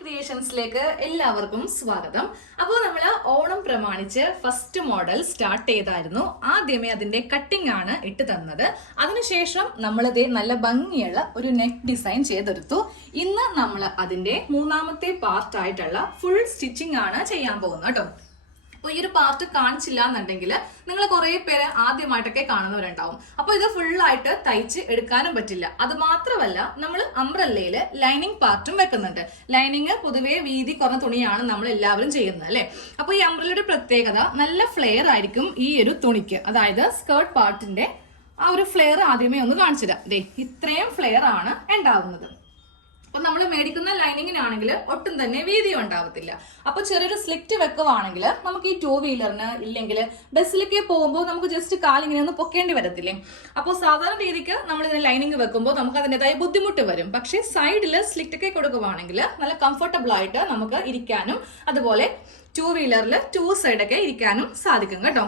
ക്രിയേഷൻസിലേക്ക് എല്ലാവർക്കും സ്വാഗതം. അപ്പോൾ നമ്മൾ ഓണം പ്രമാണിച്ച് ഫസ്റ്റ് മോഡൽ സ്റ്റാർട്ട് ചെയ്തായിരുന്നു. ആദ്യമേ അതിന്റെ കട്ടിംഗ് ആണ് ഇട്ട് തന്നത്. അതിനുശേഷം നമ്മളിത് നല്ല ഭംഗിയുള്ള ഒരു നെക്ക് ഡിസൈൻ ചെയ്തെടുത്തു. ഇന്ന് നമ്മൾ അതിന്റെ മൂന്നാമത്തെ പാർട്ട് ആയിട്ടുള്ള ഫുൾ സ്റ്റിച്ചിങ് ആണ് ചെയ്യാൻ പോകുന്നത് കേട്ടോ. അപ്പോൾ ഈ ഒരു പാർട്ട് കാണിച്ചില്ല എന്നുണ്ടെങ്കിൽ നിങ്ങൾ കുറെ പേര് ആദ്യമായിട്ടൊക്കെ കാണുന്നവരുണ്ടാവും. അപ്പൊ ഇത് ഫുള്ളായിട്ട് തയ്ച്ച് എടുക്കാനും പറ്റില്ല. അത് മാത്രമല്ല നമ്മൾ അംബ്രല്ലയില് ലൈനിങ് പാർട്ടും വെക്കുന്നുണ്ട്. ലൈനിങ് പൊതുവേ വീതി കുറഞ്ഞ തുണിയാണ് നമ്മൾ എല്ലാവരും ചെയ്യുന്നത് അല്ലെ. അപ്പൊ ഈ അംബ്രല്ലയുടെ പ്രത്യേകത നല്ല ഫ്ലെയർ ആയിരിക്കും ഈ ഒരു തുണിക്ക്. അതായത് സ്കേർട്ട് പാർട്ടിന്റെ ആ ഒരു ഫ്ലെയർ ആദ്യമേ ഒന്ന് കാണിച്ചുതരാം. ദേ ഇത്രയും ഫ്ലെയർ ആണ് ഉണ്ടാവുന്നത്. അപ്പൊ നമ്മൾ മേടിക്കുന്ന ലൈനിങ്ങിനാണെങ്കിൽ ഒട്ടും തന്നെ വീതി ഉണ്ടാവത്തില്ല. അപ്പൊ ചെറിയൊരു സ്ലിറ്റ് വെക്കുവാണെങ്കിൽ നമുക്ക് ഈ 2 വീലറിന് ഇല്ലെങ്കിൽ ബസ്സിലേക്ക് പോകുമ്പോൾ നമുക്ക് ജസ്റ്റ് കാലിങ്ങനെ ഒന്ന് പൊക്കേണ്ടി വരത്തില്ലേ. അപ്പോൾ സാധാരണ രീതിക്ക് നമ്മൾ ഇതിന് ലൈനിങ് വെക്കുമ്പോൾ നമുക്ക് അതിൻ്റെതായ ബുദ്ധിമുട്ട് വരും. പക്ഷെ സൈഡിൽ സ്ലിറ്റ് ഒക്കെ കൊടുക്കുവാണെങ്കിൽ നല്ല കംഫർട്ടബിൾ ആയിട്ട് നമുക്ക് ഇരിക്കാനും അതുപോലെ 2 വീലറിൽ 2 സൈഡൊക്കെ ഇരിക്കാനും സാധിക്കും കേട്ടോ.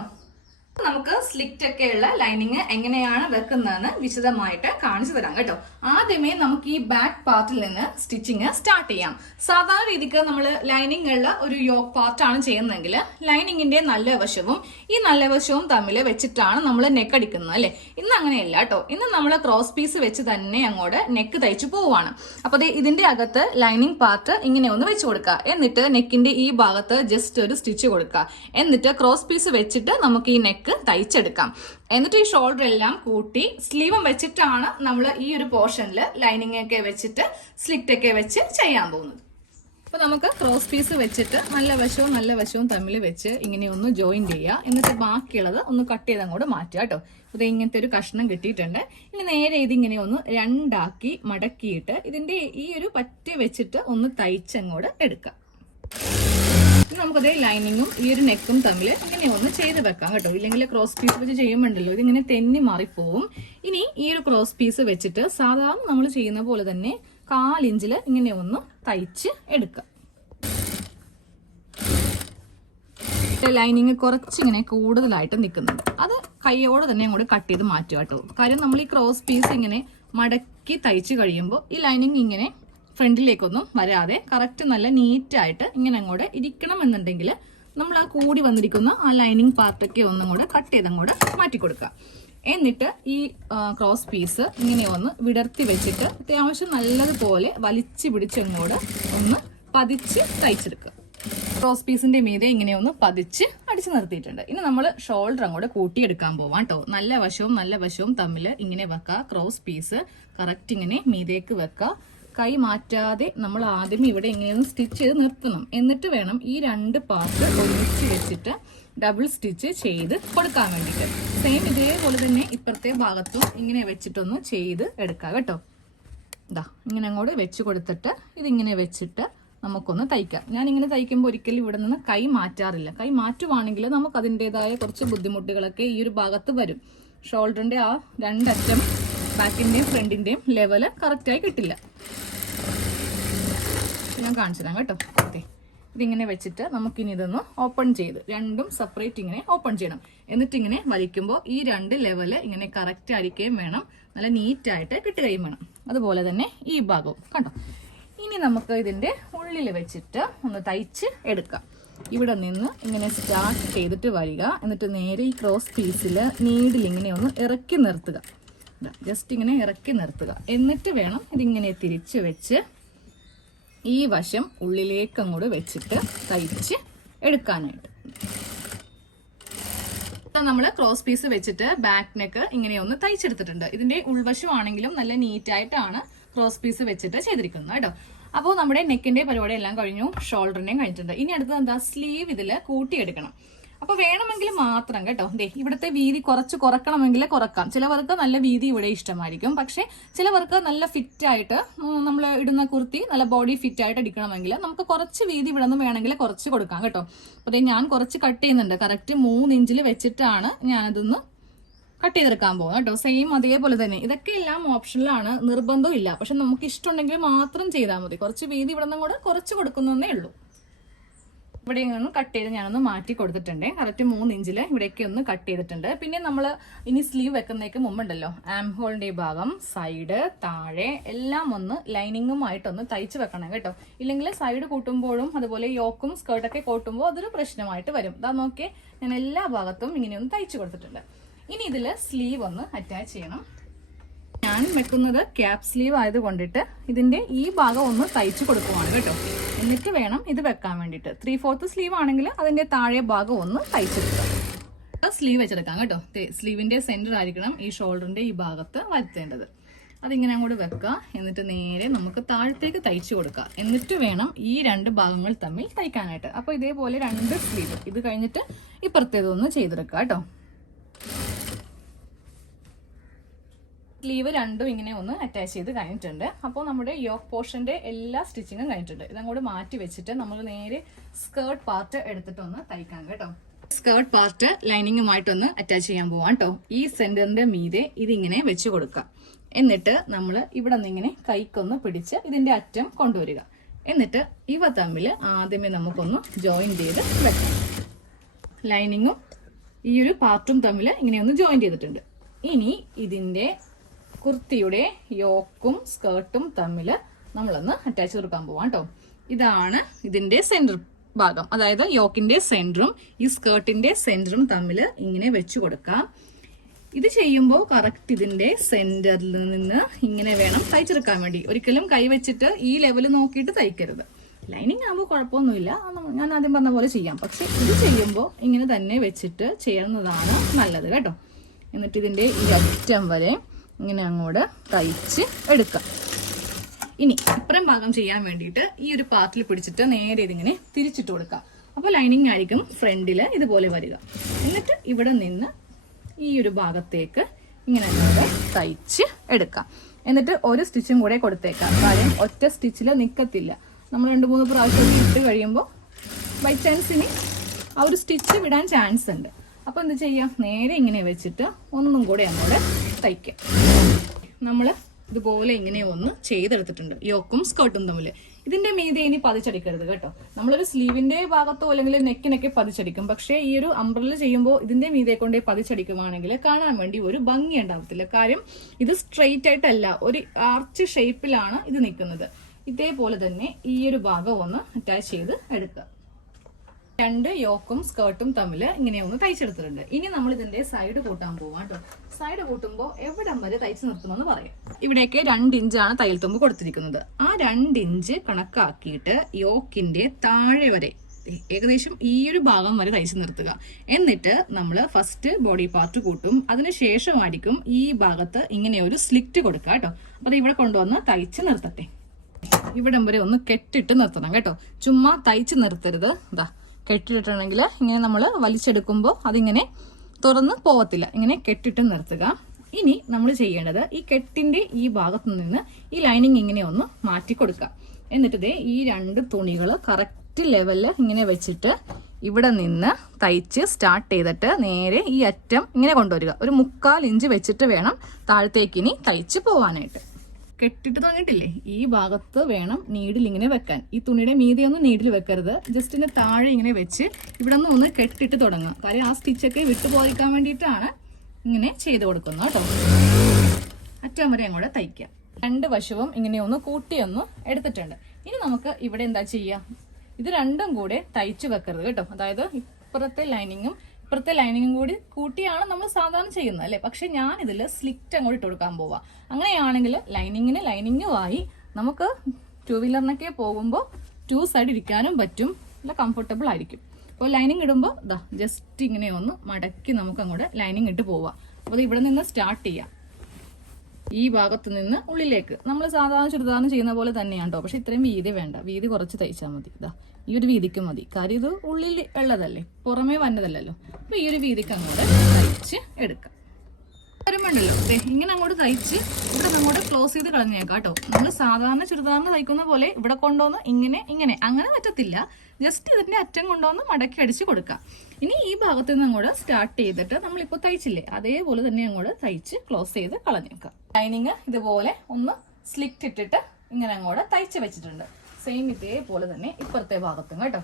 നമുക്ക് സ്ലിറ്റ് ഒക്കെയുള്ള ലൈനിങ് എങ്ങനെയാണ് വെക്കുന്നതെന്ന് വിശദമായിട്ട് കാണിച്ചു തരാം കേട്ടോ. ആദ്യമേ നമുക്ക് ഈ ബാക്ക് പാർട്ടിൽ നിന്ന് സ്റ്റിച്ചിങ് സ്റ്റാർട്ട് ചെയ്യാം. സാധാരണ രീതിക്ക് നമ്മൾ ലൈനിങ് ഉള്ള ഒരു യോക്ക് പാർട്ടാണ് ചെയ്യുന്നതെങ്കിൽ ലൈനിങ്ങിന്റെ നല്ല വശവും ഈ നല്ല വശവും തമ്മിൽ വെച്ചിട്ടാണ് നമ്മൾ നെക്ക് അടിക്കുന്നത് അല്ലെ. ഇന്ന് അങ്ങനെയല്ല കേട്ടോ. ഇന്ന് നമ്മൾ ക്രോസ് പീസ് വെച്ച് തന്നെ അങ്ങോട്ട് നെക്ക് തയ്ച്ചു പോവാണ്. അപ്പൊ ഇതിന്റെ അകത്ത് ലൈനിങ് പാർട്ട് ഇങ്ങനെ ഒന്ന് വെച്ച് കൊടുക്കുക. എന്നിട്ട് നെക്കിന്റെ ഈ ഭാഗത്ത് ജസ്റ്റ് ഒരു സ്റ്റിച്ച് കൊടുക്കുക. എന്നിട്ട് ക്രോസ് പീസ് വെച്ചിട്ട് നമുക്ക് ഈ നെക്ക് തയ്ച്ചെടുക്കാം. എന്നിട്ട് ഈ ഷോൾഡർ എല്ലാം കൂട്ടി സ്ലീവും വെച്ചിട്ടാണ് നമ്മൾ ഈ ഒരു പോർഷനിൽ ലൈനിങ് ഒക്കെ വെച്ചിട്ട് സ്ലിറ്റ് ഒക്കെ വെച്ച് ചെയ്യാൻ പോകുന്നത്. അപ്പൊ നമുക്ക് ക്രോസ് പീസ് വെച്ചിട്ട് നല്ല വശവും തമ്മിൽ വെച്ച് ഇങ്ങനെ ഒന്ന് ജോയിൻ ചെയ്യുക. എന്നിട്ട് ബാക്കിയുള്ളത് ഒന്ന് കട്ട് ചെയ്ത് അങ്ങോട്ട് മാറ്റുക കേട്ടോ. ഇത് ഇങ്ങനത്തെ ഒരു കഷ്ണം കിട്ടിയിട്ടുണ്ട്. ഇനി നേരെ ഇതിങ്ങനെ ഒന്ന് രണ്ടാക്കി മടക്കിയിട്ട് ഇതിന്റെ ഈ ഒരു പറ്റ വെച്ചിട്ട് ഒന്ന് തയ്ച്ചങ്ങോട്ട് എടുക്കാം. നമുക്കതേ ലൈനിങ്ങും ഈ ഒരു നെക്കും തമ്മിൽ ഇങ്ങനെ ഒന്ന് ചെയ്ത് വെക്കാം കേട്ടോ. ഇല്ലെങ്കിൽ ക്രോസ് പീസ് വെച്ച് ചെയ്യുമ്പോണ്ടല്ലോ ഇതിങ്ങനെ തെന്നി മാറിപ്പോവും. ഇനി ഈ ഒരു ക്രോസ് പീസ് വെച്ചിട്ട് സാധാരണ നമ്മൾ ചെയ്യുന്ന പോലെ തന്നെ 1/4 ഇഞ്ചിൽ ഇങ്ങനെ ഒന്ന് തയ്ച്ച് എടുക്കാം. ലൈനിങ് കുറച്ചിങ്ങനെ കൂടുതലായിട്ട് നിൽക്കുന്നുണ്ട്. അത് കൈയോടെ തന്നെ അങ്ങോട്ട് കട്ട് ചെയ്ത് മാറ്റുക കേട്ടോ. കാര്യം നമ്മൾ ഈ ക്രോസ് പീസ് ഇങ്ങനെ മടക്കി തയ്ച്ച് കഴിയുമ്പോൾ ഈ ലൈനിങ് ഇങ്ങനെ ഫ്രണ്ടിലേക്കൊന്നും വരാതെ കറക്റ്റ് നല്ല നീറ്റായിട്ട് ഇങ്ങനെ അങ്ങോട്ട് ഇരിക്കണം എന്നുണ്ടെങ്കിൽ നമ്മൾ ആ കൂടി വന്നിരിക്കുന്ന ആ ലൈനിങ് പാർട്ടൊക്കെ ഒന്നും കൂടെ കട്ട് ചെയ്ത് അങ്ങോട്ട് മാറ്റി കൊടുക്കുക. എന്നിട്ട് ഈ ക്രോസ് പീസ് ഇങ്ങനെ ഒന്ന് വിടർത്തി വെച്ചിട്ട് അത്യാവശ്യം നല്ലതുപോലെ വലിച്ചു പിടിച്ചങ്ങോട്ട് ഒന്ന് പതിച്ച് തയ്ച്ചെടുക്കുക. ക്രോസ് പീസിന്റെ മീതെ ഇങ്ങനെ ഒന്ന് പതിച്ച് അടിച്ചു നിർത്തിയിട്ടുണ്ട്. ഇനി നമ്മൾ ഷോൾഡർ അങ്ങോട്ട് കൂട്ടിയെടുക്കാൻ പോവാം കേട്ടോ. നല്ല വശവും തമ്മിൽ ഇങ്ങനെ വെക്കുക. ക്രോസ് പീസ് കറക്റ്റ് ഇങ്ങനെ മീതേക്ക് വെക്കുക. കൈ മാറ്റാതെ നമ്മൾ ആദ്യം ഇവിടെ ഇങ്ങനെയൊന്ന് സ്റ്റിച്ച് ചെയ്ത് നിർത്തണം. എന്നിട്ട് വേണം ഈ 2 പാർട്ട് ഒരുമിച്ച് വെച്ചിട്ട് ഡബിൾ സ്റ്റിച്ച് ചെയ്ത് കൊടുക്കാൻ വേണ്ടിയിട്ട്. സെയിം ഇതേപോലെ തന്നെ ഇപ്പുറത്തെ ഭാഗത്തും ഇങ്ങനെ വെച്ചിട്ടൊന്ന് ചെയ്ത് എടുക്കാം കേട്ടോ. ഇതാ ഇങ്ങനെ അങ്ങോട്ട് വെച്ച് കൊടുത്തിട്ട് ഇതിങ്ങനെ വെച്ചിട്ട് നമുക്കൊന്ന് തയ്ക്കാം. ഞാനിങ്ങനെ തയ്ക്കുമ്പോൾ ഒരിക്കലും ഇവിടെ നിന്ന് കൈ മാറ്റാറില്ല. കൈ മാറ്റുവാണെങ്കിൽ നമുക്ക് അതിൻ്റെതായ കുറച്ച് ബുദ്ധിമുട്ടുകളൊക്കെ ഈ ഒരു ഭാഗത്ത് വരും. ഷോൾഡറിന്റെ ആ 2 അറ്റം ബാക്കിന്റെയും ഫ്രണ്ടിന്റെയും ലെവല് കറക്റ്റായി കിട്ടില്ല. ഞാൻ കാണിച്ചു തരാം കേട്ടോ. ഓക്കെ, ഇതിങ്ങനെ വെച്ചിട്ട് നമുക്കിനി ഇതൊന്ന് ഓപ്പൺ ചെയ്ത് രണ്ടും സെപ്പറേറ്റ് ഇങ്ങനെ ഓപ്പൺ ചെയ്യണം. എന്നിട്ട് ഇങ്ങനെ വലിക്കുമ്പോൾ ഈ 2 ലെവല് ഇങ്ങനെ കറക്റ്റ് ആയിരിക്കുകയും വേണം, നല്ല നീറ്റായിട്ട് കിട്ടുകയും വേണം. അതുപോലെ തന്നെ ഈ ഭാഗവും കണ്ടോ. ഇനി നമുക്ക് ഇതിന്റെ ഉള്ളിൽ വെച്ചിട്ട് ഒന്ന് തയ്ച്ച് എടുക്കാം. ഇവിടെ നിന്ന് ഇങ്ങനെ സ്റ്റാർട്ട് ചെയ്തിട്ട് വരിക. എന്നിട്ട് നേരെ ഈ ക്രോസ് പീസിൽ നീഡിൽ ഇങ്ങനെ ഒന്ന് ഇറക്കി നിർത്തുക. ജസ്റ്റ് ഇങ്ങനെ ഇറക്കി നിർത്തുക. എന്നിട്ട് വേണം ഇതിങ്ങനെ തിരിച്ച് വെച്ച് ഈ വശം ഉള്ളിലേക്ക് അങ്ങോട്ട് വെച്ചിട്ട് തയ്ച്ച് എടുക്കാനായിട്ട്. നമ്മൾ ക്രോസ് പീസ് വെച്ചിട്ട് ബാക്ക് നെക്ക് ഇങ്ങനെ ഒന്ന് തയ്ച്ചെടുത്തിട്ടുണ്ട്. ഇതിന്റെ ഉൾവശമാണെങ്കിലും നല്ല നീറ്റായിട്ടാണ് ക്രോസ് പീസ് വെച്ചിട്ട് ചെയ്തിരിക്കുന്നത് കേട്ടോ. അപ്പോൾ നമ്മുടെ നെക്കിന്റെ പരിപാടി എല്ലാം കഴിഞ്ഞു, ഷോൾഡറിന്റെയും കഴിഞ്ഞിട്ടുണ്ട്. ഇനി അടുത്തത് എന്താ, സ്ലീവ് ഇതിൽ കൂട്ടിയെടുക്കണം. അപ്പൊ വേണമെങ്കിൽ മാത്രം കേട്ടോ. ഇവിടുത്തെ വീതി കുറച്ച് കുറക്കണമെങ്കിൽ കുറക്കാം. ചിലവർക്ക് നല്ല വീതി ഇവിടെ ഇഷ്ടമായിരിക്കും. പക്ഷെ ചിലവർക്ക് നല്ല ഫിറ്റ് ആയിട്ട് നമ്മൾ ഇടുന്ന കുർത്തി നല്ല ബോഡി ഫിറ്റ് ആയിട്ട് അടിക്കണമെങ്കിൽ നമുക്ക് കുറച്ച് വീതി ഇവിടെ നിന്ന് വേണമെങ്കിൽ കുറച്ച് കൊടുക്കാം കേട്ടോ. അപ്പൊ ഞാൻ കുറച്ച് കട്ട് ചെയ്യുന്നുണ്ട്. കറക്റ്റ് 3 ഇഞ്ചിൽ വെച്ചിട്ടാണ് ഞാനതൊന്ന് കട്ട് ചെയ്തെടുക്കാൻ പോകുന്നത് കേട്ടോ. സെയിം അതേപോലെ തന്നെ. ഇതൊക്കെ എല്ലാം ഓപ്ഷനിലാണ്, നിർബന്ധവും ഇല്ല. പക്ഷെ നമുക്ക് ഇഷ്ടമുണ്ടെങ്കിൽ മാത്രം ചെയ്താൽ മതി. കുറച്ച് വീതി ഇവിടെ നിന്ന് കൂടെ കുറച്ച് കൊടുക്കുന്നതേ ഉള്ളൂ. ഇവിടെ ഒന്ന് കട്ട് ചെയ്ത് ഞാനൊന്ന് മാറ്റി കൊടുത്തിട്ടുണ്ട്. കറക്റ്റ് 3 ഇഞ്ചിൽ ഇവിടേക്ക് ഒന്ന് കട്ട് ചെയ്തിട്ടുണ്ട്. പിന്നെ നമ്മൾ ഇനി സ്ലീവ് വെക്കുന്നേക്ക് മുമ്പുണ്ടല്ലോ, ആം ഹോളിന്റെ ഈ ഭാഗം, സൈഡ്, താഴെ എല്ലാം ഒന്ന് ലൈനിങ്ങുമായിട്ടൊന്ന് തയ്ച്ച് വെക്കണം കേട്ടോ. ഇല്ലെങ്കിൽ സൈഡ് കൂട്ടുമ്പോഴും അതുപോലെ യോക്കും സ്കേർട്ടൊക്കെ കൂട്ടുമ്പോൾ അതൊരു പ്രശ്നമായിട്ട് വരും. ഇതാ നോക്കിയേ, ഞാൻ എല്ലാ ഭാഗത്തും ഇങ്ങനെ ഒന്ന് തയ്ച്ച് കൊടുത്തിട്ടുണ്ട്. ഇനി ഇതിൽ സ്ലീവ് ഒന്ന് അറ്റാച്ച് ചെയ്യണം. ഞാൻ വെക്കുന്നത് ക്യാപ് സ്ലീവ് ആയത് കൊണ്ടിട്ട് ഇതിന്റെ ഈ ഭാഗം ഒന്ന് തയ്ച്ചു കൊടുക്കുവാണ് കേട്ടോ. എന്നിട്ട് വേണം ഇത് വെക്കാൻ വേണ്ടിയിട്ട്. 3/4 സ്ലീവ് ആണെങ്കിൽ അതിന്റെ താഴെ ഭാഗം ഒന്ന് തയ്ച്ചെടുക്കാം. സ്ലീവ് വെച്ചെടുക്കാം കേട്ടോ. സ്ലീവിന്റെ സെന്റർ ആയിരിക്കണം ഈ ഷോൾഡറിന്റെ ഈ ഭാഗത്ത് വരുത്തേണ്ടത്. അതിങ്ങനെ അങ്ങോട്ട് വെക്കുക. എന്നിട്ട് നേരെ നമുക്ക് താഴത്തേക്ക് തയ്ച്ചു കൊടുക്കുക. എന്നിട്ട് വേണം ഈ 2 ഭാഗങ്ങൾ തമ്മിൽ തയ്ക്കാനായിട്ട്. അപ്പോൾ ഇതേപോലെ 2 സ്ലീവ്, ഇത് കഴിഞ്ഞിട്ട് ഇപ്പുറത്തേതൊന്ന് ചെയ്തെടുക്കുക കേട്ടോ. സ്ലീവ് 2ഉം ഇങ്ങനെ ഒന്ന് അറ്റാച്ച് ചെയ്ത് കഴിഞ്ഞിട്ടുണ്ട്. അപ്പോൾ നമ്മുടെ യോക്ക് പോർഷന്റെ എല്ലാ സ്റ്റിച്ചിങ്ങും കഴിഞ്ഞിട്ടുണ്ട്. ഇതങ്ങോട്ട് മാറ്റി വെച്ചിട്ട് നമ്മൾ നേരെ സ്കേർട്ട് പാർട്ട് എടുത്തിട്ടൊന്ന് തയ്ക്കാം കേട്ടോ. സ്കേർട്ട് പാർട്ട് ലൈനിങ്ങുമായിട്ടൊന്ന് അറ്റാച്ച് ചെയ്യാൻ പോവാം കേട്ടോ. ഈ സെന്ററിന്റെ മീതെ ഇതിങ്ങനെ വെച്ച് കൊടുക്കാം. എന്നിട്ട് നമ്മൾ ഇവിടെ നിന്ന് ഇങ്ങനെ കൈക്കൊന്ന് പിടിച്ച് ഇതിന്റെ അറ്റം കൊണ്ടുവരിക. എന്നിട്ട് ഇവ തമ്മിൽ ആദ്യമേ നമുക്കൊന്ന് ജോയിൻ ചെയ്ത് വെക്കാം. ലൈനിങ്ങും ഈ ഒരു പാർട്ടും തമ്മിൽ ഇങ്ങനെ ഒന്ന് ജോയിൻ ചെയ്തിട്ടുണ്ട്. ഇനി ഇതിന്റെ കുർത്തിയുടെ യോക്കും സ്കേർട്ടും തമ്മിൽ നമ്മളൊന്ന് അറ്റാച്ച് കൊടുക്കാൻ പോവാം കേട്ടോ. ഇതാണ് ഇതിന്റെ സെന്റർ ഭാഗം, അതായത് യോക്കിന്റെ സെന്ററും ഈ സ്കേർട്ടിന്റെ സെന്ററും തമ്മിൽ ഇങ്ങനെ വെച്ചു കൊടുക്കാം. ഇത് ചെയ്യുമ്പോൾ കറക്റ്റ് ഇതിന്റെ സെന്ററിൽ നിന്ന് ഇങ്ങനെ വേണം തയ്ച്ചെടുക്കാൻ വേണ്ടി. ഒരിക്കലും കൈ വെച്ചിട്ട് ഈ ലെവൽ നോക്കിയിട്ട് തയ്ക്കരുത്. ലൈനിങ് ആകുമ്പോൾ കുഴപ്പമൊന്നുമില്ല, ഞാൻ ആദ്യം പറഞ്ഞ പോലെ ചെയ്യാം. പക്ഷെ ഇത് ചെയ്യുമ്പോൾ ഇങ്ങനെ തന്നെ വെച്ചിട്ട് ചെയ്യുന്നതാണ് നല്ലത് കേട്ടോ. എന്നിട്ട് ഇതിന്റെ ഈ അറ്റം വരെ ഇങ്ങനെ അങ്ങോട്ട് തയ്ച്ച് എടുക്കാം. ഇനി ഇപ്പുറം ഭാഗം ചെയ്യാൻ വേണ്ടിയിട്ട് ഈ ഒരു പാർട്ടിൽ പിടിച്ചിട്ട് നേരെ ഇതിങ്ങനെ തിരിച്ചിട്ട് കൊടുക്കാം. അപ്പോൾ ലൈനിങ് ആയിരിക്കും ഫ്രണ്ടിൽ ഇതുപോലെ വരിക. എന്നിട്ട് ഇവിടെ നിന്ന് ഈ ഒരു ഭാഗത്തേക്ക് ഇങ്ങനെ അങ്ങോട്ട് തയ്ച്ച് എടുക്കാം. എന്നിട്ട് ഒരു സ്റ്റിച്ചും കൂടെ കൊടുത്തേക്കാം. കാര്യം ഒറ്റ സ്റ്റിച്ചിൽ നിൽക്കത്തില്ല. നമ്മൾ 2-3 പ്രാവശ്യം ഇട്ട് കഴിയുമ്പോൾ ബൈ ചാൻസിന് ആ ഒരു സ്റ്റിച്ച് വിടാൻ ചാൻസ് ഉണ്ട്. അപ്പോൾ എന്ത് ചെയ്യാം, നേരെ ഇങ്ങനെ വെച്ചിട്ട് ഒന്നും കൂടെ അങ്ങോട്ട് തയ്ക്കാം. നമ്മൾ ഇതുപോലെ ഇങ്ങനെ ഒന്ന് ചെയ്തെടുത്തിട്ടുണ്ട് യോക്കും സ്കേർട്ടും തമ്മിൽ. ഇതിന്റെ മീതെ ഇനി പതിച്ചടിക്കരുത് കേട്ടോ. നമ്മളൊരു സ്ലീവിന്റെ ഭാഗത്തോ അല്ലെങ്കിൽ നെക്കിനൊക്കെ പതിച്ചടിക്കും. പക്ഷേ ഈ ഒരു അംബ്രല്ല ചെയ്യുമ്പോൾ ഇതിന്റെ മീതെ കൊണ്ടേ പതിച്ചടിക്കുവാണെങ്കിൽ കാണാൻ വേണ്ടി ഒരു ഭംഗി ഉണ്ടാവത്തില്ല. കാര്യം ഇത് സ്ട്രെയിറ്റ് ആയിട്ടല്ല, ഒരു ആർച്ച് ഷേപ്പിലാണ് ഇത് നിൽക്കുന്നത്. ഇതേപോലെ തന്നെ ഈ ഒരു ഭാഗം ഒന്ന് അറ്റാച്ച് ചെയ്ത് എടുക്കുക. 2 യോക്കും സ്കേർട്ടും തമ്മിൽ ഇങ്ങനെ ഒന്ന് തയ്ച്ചെടുത്തിട്ടുണ്ട്. ഇനി നമ്മൾ ഇതിന്റെ സൈഡ് കൂട്ടാൻ പോവാം കേട്ടോ. സൈഡ് കൂട്ടുമ്പോൾ എവിടം വരെ തയ്ച്ച് നിർത്തണമെന്ന് പറയാം. ഇവിടേക്ക് 2 ഇഞ്ചാണ് തയ്യൽ തുമ്പ് കൊടുത്തിരിക്കുന്നത്. ആ 2 ഇഞ്ച് കണക്കാക്കിയിട്ട് യോക്കിന്റെ താഴെ വരെ ഏകദേശം ഈ ഒരു ഭാഗം വരെ തയ്ച്ച് നിർത്തുക. എന്നിട്ട് നമ്മൾ ഫസ്റ്റ് ബോഡി പാർട്ട് കൂട്ടും. അതിനുശേഷമായിരിക്കും ഈ ഭാഗത്ത് ഇങ്ങനെ ഒരു സ്ലിറ്റ് കൊടുക്കുക കേട്ടോ. അപ്പൊ അത് ഇവിടെ കൊണ്ടുവന്ന് തയ്ച്ച് നിർത്തട്ടെ. ഇവിടം വരെ ഒന്ന് കെട്ടിട്ട് നിർത്തണം കേട്ടോ. ചുമ്മാ തയ്ച്ച് നിർത്തരുത്. ഇതാ കെട്ടിട്ടുണ്ടെങ്കിൽ ഇങ്ങനെ നമ്മൾ വലിച്ചെടുക്കുമ്പോൾ അതിങ്ങനെ തുറന്ന് പോകത്തില്ല. ഇങ്ങനെ കെട്ടിട്ട് നിർത്തുക. ഇനി നമ്മൾ ചെയ്യേണ്ടത് ഈ കെട്ടിന്റെ ഈ ഭാഗത്തു നിന്ന് ഈ ലൈനിങ് ഇങ്ങനെ ഒന്ന് മാറ്റി കൊടുക്കുക. എന്നിട്ട് ദേ ഈ 2 തുണികൾ കറക്റ്റ് ലെവലിൽ ഇങ്ങനെ വെച്ചിട്ട് ഇവിടെ നിന്ന് തയ്ച്ച് സ്റ്റാർട്ട് ചെയ്തിട്ട് നേരെ ഈ അറ്റം ഇങ്ങനെ കൊണ്ടുവരിക. ഒരു 3/4 ഇഞ്ച് വെച്ചിട്ട് വേണം താഴത്തേക്ക് ഇനി തയ്ച്ച് പോവാനായിട്ട്. കെട്ടിട്ട് തുടങ്ങിയിട്ടില്ലേ, ഈ ഭാഗത്ത് വേണം നീഡിൽ ഇങ്ങനെ വെക്കാൻ. ഈ തുണിയുടെ മീതെ ഒന്നും നീഡിൽ വെക്കരുത്. ജസ്റ്റ് ഇതിന്റെ താഴെ ഇങ്ങനെ വെച്ച് ഇവിടെ നിന്ന് ഒന്ന് കെട്ടിട്ട് തുടങ്ങുക. കാര്യം ആ സ്റ്റിച്ചൊക്കെ വിട്ടു പോയിക്കാൻ വേണ്ടിയിട്ടാണ് ഇങ്ങനെ ചെയ്ത് കൊടുക്കുന്നത് കേട്ടോ. അറ്റം വരെ അങ്ങോട്ട് തയ്ക്കാം. 2 വശവും ഇങ്ങനെ ഒന്ന് കൂട്ടിയൊന്ന് എടുത്തിട്ടുണ്ട്. ഇനി നമുക്ക് ഇവിടെ എന്താ ചെയ്യാം, ഇത് 2ഉം കൂടെ തയ്ച്ചു വെക്കരുത് കേട്ടോ. അതായത് ഇപ്പുറത്തെ ലൈനിങ്ങും കൂടി കൂട്ടിയാണ് നമ്മൾ സാധാരണ ചെയ്യുന്നത് അല്ലേ. പക്ഷെ ഞാൻ ഇതിൽ സ്ലിറ്റ് അങ്ങോട്ട് ഇട്ട് കൊടുക്കാൻ പോവാം. അങ്ങനെയാണെങ്കിൽ ലൈനിങ്ങുമായി നമുക്ക് 2 വീലറിനൊക്കെ പോകുമ്പോൾ 2 സൈഡ് ഇരിക്കാനും പറ്റും, നല്ല കംഫർട്ടബിൾ ആയിരിക്കും. അപ്പോൾ ലൈനിങ് ഇടുമ്പോൾ ഇതാ ജസ്റ്റ് ഇങ്ങനെ ഒന്ന് മടക്കി നമുക്ക് അങ്ങോട്ട് ലൈനിങ് ഇട്ട് പോവാം. അപ്പോൾ ഇവിടെ നിന്ന് സ്റ്റാർട്ട് ചെയ്യാം. ഈ ഭാഗത്ത് നിന്ന് ഉള്ളിലേക്ക് നമ്മൾ സാധാരണ ചുരിദാറിന് ചെയ്യുന്ന പോലെ തന്നെയാണ് കേട്ടോ. പക്ഷെ ഇത്രയും വീതി വേണ്ട, വീതി കുറച്ച് തയ്ച്ചാൽ മതി. ഇതാ ഈ ഒരു വീതിക്ക് മതി. കാര്യം ഇത് ഉള്ളിൽ ഉള്ളതല്ലേ, പുറമേ വന്നതല്ലല്ലോ. അപ്പോൾ ഈ ഒരു വീതിക്ക് അങ്ങോട്ട് തയ്ച്ച് എടുക്കാം. വരുമ്പോണ്ടല്ലോ ഇങ്ങനെ അങ്ങോട്ട് തയ്ച്ച് ഇവിടെ അങ്ങോട്ട് ക്ലോസ് ചെയ്ത് കളഞ്ഞേക്കാം കേട്ടോ. നമ്മൾ സാധാരണ ചുരിദാറിന് തയ്ക്കുന്ന പോലെ ഇവിടെ കൊണ്ടുവന്ന് ഇങ്ങനെ അങ്ങനെ പറ്റത്തില്ല. ജസ്റ്റ് ഇതിന്റെ അറ്റം കൊണ്ടുവന്ന് മടക്കി അടിച്ച് കൊടുക്കാം. ഇനി ഈ ഭാഗത്ത് നിന്ന് അങ്ങോട്ട് സ്റ്റാർട്ട് ചെയ്തിട്ട് നമ്മളിപ്പോൾ തയ്ച്ചില്ലേ അതേപോലെ തന്നെ അങ്ങോട്ട് തയ്ച്ച് ക്ലോസ് ചെയ്ത് കളഞ്ഞേക്കാം. ലൈനിങ് ഇതുപോലെ ഒന്ന് സ്ലിറ്റ് ഇട്ടിട്ട് ഇങ്ങനെ അങ്ങോട്ട് തയ്ച്ച് വെച്ചിട്ടുണ്ട്. സെയിം ഇതേപോലെ തന്നെ ഇപ്പുറത്തെ ഭാഗത്തും കേട്ടോ.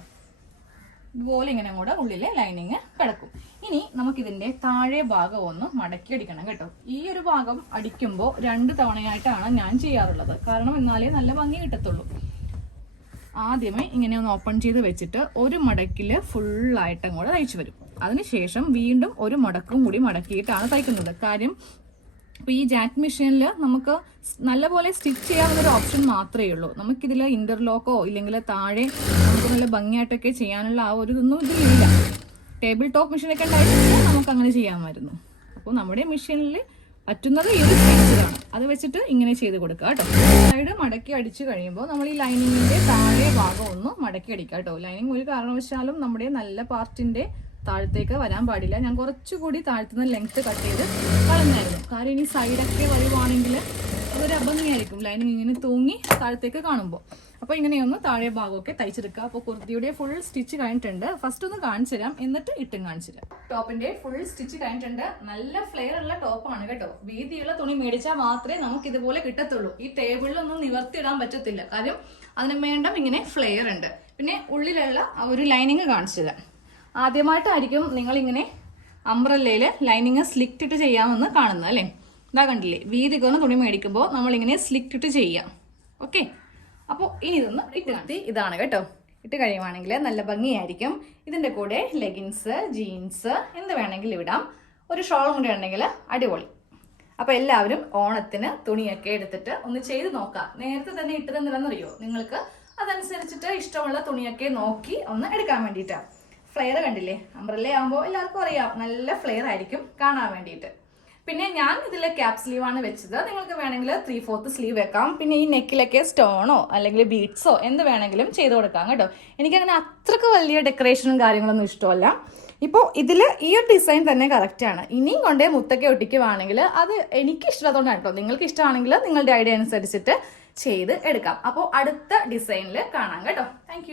ഇതുപോലെ ഇങ്ങനെ കൂടെ ഉള്ളിലെ ലൈനിങ് കിടക്കും. ഇനി നമുക്കിതിന്റെ താഴെ ഭാഗം ഒന്ന് മടക്കി അടിക്കണം കേട്ടോ. ഈ ഒരു ഭാഗം അടിക്കുമ്പോൾ 2 തവണയായിട്ടാണ് ഞാൻ ചെയ്യാറുള്ളത്, കാരണം എന്നാലേ നല്ല ഭംഗി കിട്ടത്തുള്ളൂ. ആദ്യമേ ഇങ്ങനെ ഒന്ന് ഓപ്പൺ ചെയ്ത് വെച്ചിട്ട് ഒരു മടക്കില് ഫുള്ളായിട്ടും കൂടെ തയ്ച്ചു വരും. അതിനുശേഷം വീണ്ടും ഒരു മടക്കും കൂടി മടക്കിയിട്ടാണ് തയ്ക്കുന്നത്. കാര്യം ഇപ്പോൾ ഈ ജാക്ക് മെഷീനിൽ നമുക്ക് നല്ലപോലെ സ്റ്റിച്ച് ചെയ്യാവുന്നൊരു ഓപ്ഷൻ മാത്രമേ ഉള്ളൂ. നമുക്കിതിൽ ഇന്റർലോക്കോ ഇല്ലെങ്കിൽ താഴെ നമുക്ക് നല്ല ഭംഗിയായിട്ടൊക്കെ ചെയ്യാനുള്ള ആ ഒരു ഇതൊന്നും ഇതിലില്ല. ടേബിൾ ടോപ്പ് മെഷീനൊക്കെ ഉണ്ടായിരുന്നെങ്കിൽ നമുക്ക് അങ്ങനെ ചെയ്യാമായിരുന്നു. അപ്പോൾ നമ്മുടെ മെഷീനിൽ പറ്റുന്നത് ഈ ഒരു സ്റ്റിച്ചിലാണ്. അത് വെച്ചിട്ട് ഇങ്ങനെ ചെയ്ത് കൊടുക്കുക കേട്ടോ. സൈഡ് മടക്കി അടിച്ചു കഴിയുമ്പോൾ നമ്മൾ ഈ ലൈനിങ്ങിന്റെ താഴെ ഭാഗം ഒന്ന് മടക്കി അടിക്കുക കേട്ടോ. ലൈനിങ് ഒരു കാരണവശാലും നമ്മുടെ നല്ല പാർട്ടിന്റെ താഴത്തേക്ക് വരാൻ പാടില്ല. ഞാൻ കുറച്ചുകൂടി താഴ്ത്തുന്ന ലെങ്ത് കട്ട് ചെയ്ത് കളഞ്ഞായിരുന്നു. കാരണം ഇനി സൈഡൊക്കെ വരുവാണെങ്കിൽ അതൊരു അഭംഗിയായിരിക്കും, ലൈനിങ് ഇങ്ങനെ തൂങ്ങി താഴത്തേക്ക് കാണുമ്പോൾ. അപ്പോൾ ഇങ്ങനെയൊന്ന് താഴെ ഭാഗമൊക്കെ തയ്ച്ചെടുക്കുക. അപ്പോൾ കുർത്തിയുടെ ഫുൾ സ്റ്റിച്ച് കഴിഞ്ഞിട്ടുണ്ട്. ഫസ്റ്റ് ഒന്ന് കാണിച്ചു തരാം, എന്നിട്ട് ഇട്ടും കാണിച്ചു തരാം. ടോപ്പിന്റെ ഫുൾ സ്റ്റിച്ച് കഴിഞ്ഞിട്ടുണ്ട്. നല്ല ഫ്ലെയർ ഉള്ള ടോപ്പാണ് കേട്ടോ. വീതിയുള്ള തുണി മേടിച്ചാൽ മാത്രമേ നമുക്ക് ഇതുപോലെ കിട്ടത്തുള്ളൂ. ഈ ടേബിളിലൊന്നും നിവർത്തിയിടാൻ പറ്റത്തില്ല, കാര്യം അതിന് വേണ്ട ഇങ്ങനെ ഫ്ലെയർ ഉണ്ട്. പിന്നെ ഉള്ളിലുള്ള ഒരു ലൈനിങ് കാണിച്ചു തരാം. ആദ്യമായിട്ടായിരിക്കും നിങ്ങളിങ്ങനെ അംബ്രല്ലയിൽ ലൈനിങ് സ്ലിക്റ്റ് ഇട്ട് ചെയ്യാമെന്ന് കാണുന്നത് അല്ലേ. ഇതാ കണ്ടില്ലേ, വീതി കുറഞ്ഞ തുണി മേടിക്കുമ്പോൾ നമ്മളിങ്ങനെ സ്ലിക്റ്റ് ഇട്ട് ചെയ്യാം. ഓക്കെ, അപ്പോൾ ഇനി ഇതൊന്ന് ഇട്ട് ഇതാണ് കേട്ടോ. ഇട്ട് കഴിയുവാണെങ്കിൽ നല്ല ഭംഗിയായിരിക്കും. ഇതിൻ്റെ കൂടെ ലെഗിൻസ്, ജീൻസ് എന്ത് വേണമെങ്കിലും ഇടാം. ഒരു ഷോളും കൂടി ഉണ്ടെങ്കിൽ അടിപൊളി. അപ്പോൾ എല്ലാവരും ഓണത്തിന് തുണിയൊക്കെ എടുത്തിട്ട് ഒന്ന് ചെയ്ത് നോക്കാം. നേരത്തെ തന്നെ ഇട്ടതെന്തിനാണെന്നറിയോ, നിങ്ങൾക്ക് അതനുസരിച്ചിട്ട് ഇഷ്ടമുള്ള തുണിയൊക്കെ നോക്കി ഒന്ന് എടുക്കാൻ വേണ്ടിയിട്ടാണ്. ഫ്ലെയർ കണ്ടില്ലേ, അംബ്രല്ല ആകുമ്പോൾ എല്ലാവർക്കും അറിയാം നല്ല ഫ്ലെയർ ആയിരിക്കും കാണാൻ വേണ്ടിയിട്ട്. പിന്നെ ഞാൻ ഇതിൽ ക്യാപ് സ്ലീവ് ആണ് വെച്ചത്. നിങ്ങൾക്ക് വേണമെങ്കിൽ 3/4 സ്ലീവ് വെക്കാം. പിന്നെ ഈ നെക്കിലൊക്കെ സ്റ്റോണോ അല്ലെങ്കിൽ ബീഡ്സോ എന്ത് വേണമെങ്കിലും ചെയ്ത് കൊടുക്കാം കേട്ടോ. എനിക്കങ്ങനെ അത്രക്ക് വലിയ ഡെക്കറേഷനും കാര്യങ്ങളൊന്നും ഇഷ്ടമല്ല. ഇപ്പോൾ ഇതിൽ ഈ ഒരു ഡിസൈൻ തന്നെ കറക്റ്റാണ്. ഇനിയും കൊണ്ടേ മുത്തൊക്കെ ഒട്ടിക്കുവാണെങ്കിൽ അത് എനിക്ക് ഇഷ്ടമുള്ളതുകൊണ്ടാണ് കേട്ടോ. നിങ്ങൾക്ക് ഇഷ്ടമാണെങ്കിൽ നിങ്ങളുടെ ഐഡിയ അനുസരിച്ചിട്ട് ചെയ്ത് എടുക്കാം. അപ്പോൾ അടുത്ത ഡിസൈനിൽ കാണാം കേട്ടോ. താങ്ക്